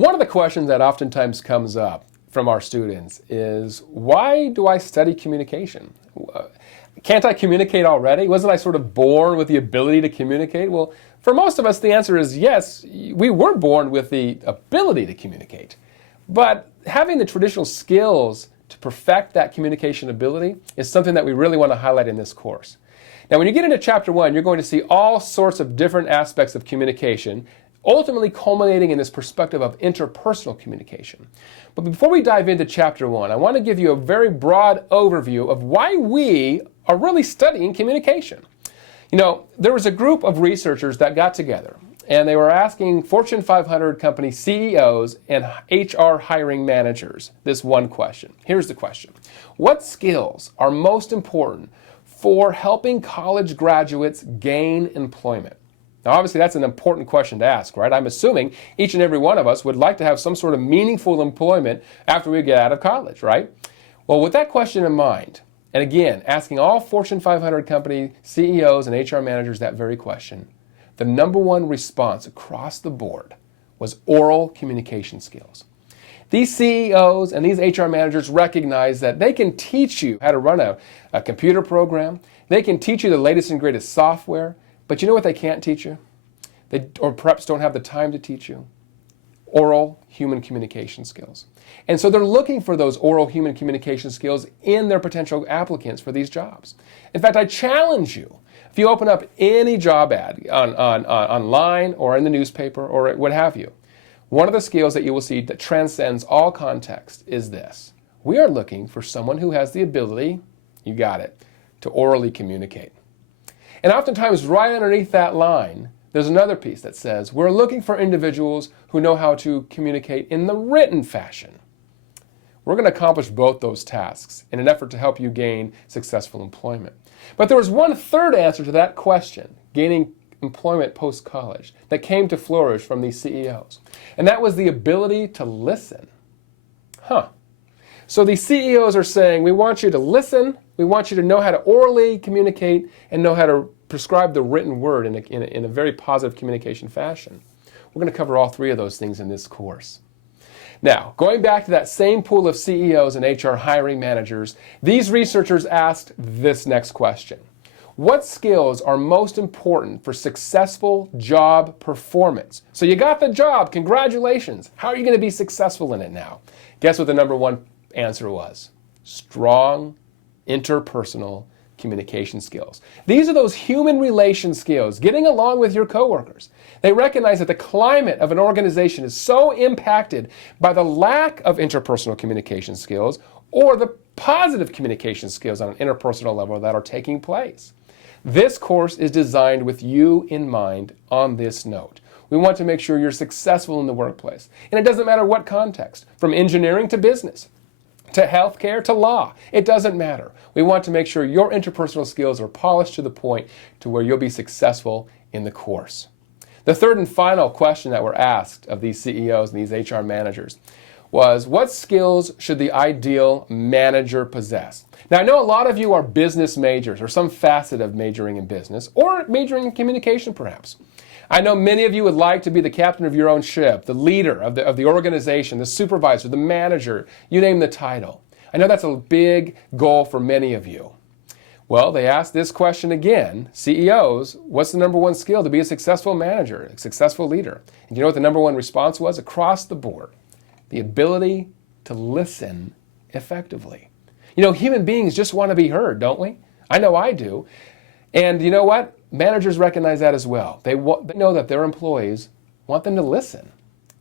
One of the questions that oftentimes comes up from our students is, why do I study communication? Can't I communicate already? Wasn't I sort of born with the ability to communicate? Well, for most of us, the answer is yes, we were born with the ability to communicate. But having the traditional skills to perfect that communication ability is something that we really want to highlight in this course. Now, when you get into Chapter 1, you're going to see all sorts of different aspects of communication, ultimately culminating in this perspective of interpersonal communication. But before we dive into Chapter 1, I want to give you a very broad overview of why we are really studying communication. You know, there was a group of researchers that got together, and they were asking Fortune 500 company CEOs and HR hiring managers this one question. Here's the question. What skills are most important for helping college graduates gain employment? Now, obviously, that's an important question to ask, right? I'm assuming each and every one of us would like to have some sort of meaningful employment after we get out of college, right? Well, with that question in mind, and again, asking all Fortune 500 company CEOs and HR managers that very question, the number one response across the board was oral communication skills. These CEOs and these HR managers recognize that they can teach you how to run a computer program. They can teach you the latest and greatest software. But you know what they can't teach you? Or perhaps don't have the time to teach you? Oral human communication skills. And so they're looking for those oral human communication skills in their potential applicants for these jobs. In fact, I challenge you, if you open up any job ad online or in the newspaper or what have you, one of the skills that you will see that transcends all context is this. We are looking for someone who has the ability, you got it, to orally communicate. And oftentimes, right underneath that line, there's another piece that says, we're looking for individuals who know how to communicate in the written fashion. We're going to accomplish both those tasks in an effort to help you gain successful employment. But there was one third answer to that question, gaining employment post-college, that came to flourish from these CEOs. And that was the ability to listen. So these CEOs are saying, we want you to listen, we want you to know how to orally communicate and know how to prescribe the written word in a very positive communication fashion. We're going to cover all three of those things in this course. Now, going back to that same pool of CEOs and HR hiring managers, these researchers asked this next question. What skills are most important for successful job performance? So you got the job, congratulations. How are you going to be successful in it now? Guess what the number one answer was? Strong interpersonal communication skills. These are those human relation skills, getting along with your coworkers. They recognize that the climate of an organization is so impacted by the lack of interpersonal communication skills or the positive communication skills on an interpersonal level that are taking place. This course is designed with you in mind on this note. We want to make sure you're successful in the workplace. And it doesn't matter what context, from engineering to business, to healthcare, to law. It doesn't matter. We want to make sure your interpersonal skills are polished to the point to where you'll be successful in the course. The third and final question that were asked of these CEOs and these HR managers was, what skills should the ideal manager possess? Now, I know a lot of you are business majors or some facet of majoring in business or majoring in communication perhaps. I know many of you would like to be the captain of your own ship, the leader of the organization, the supervisor, the manager, you name the title. I know that's a big goal for many of you. Well, they asked this question again, CEOs, what's the number one skill to be a successful manager, a successful leader? And you know what the number one response was across the board? The ability to listen effectively. You know, human beings just want to be heard, don't we? I know I do. And you know what? Managers recognize that as well. They know that their employees want them to listen.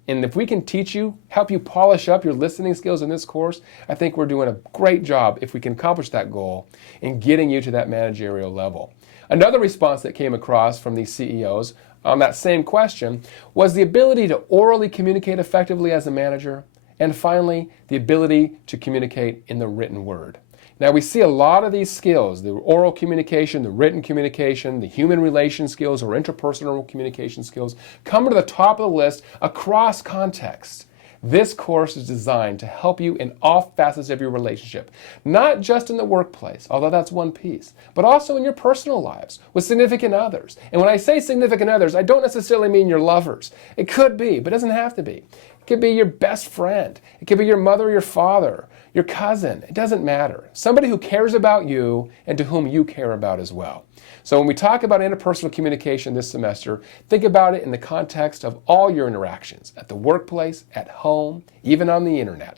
And if we can teach you, help you polish up your listening skills in this course, I think we're doing a great job if we can accomplish that goal in getting you to that managerial level. Another response that came across from these CEOs on that same question was the ability to orally communicate effectively as a manager, and finally, the ability to communicate in the written word. Now, we see a lot of these skills, the oral communication, the written communication, the human relation skills or interpersonal communication skills, come to the top of the list across contexts. This course is designed to help you in all facets of your relationship, not just in the workplace, although that's one piece, but also in your personal lives with significant others. And when I say significant others, I don't necessarily mean your lovers. It could be, but it doesn't have to be. It could be your best friend. It could be your mother or your father, your cousin. It doesn't matter. Somebody who cares about you and to whom you care about as well. So when we talk about interpersonal communication this semester, think about it in the context of all your interactions at the workplace, at home, even on the internet.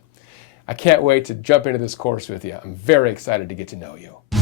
I can't wait to jump into this course with you. I'm very excited to get to know you.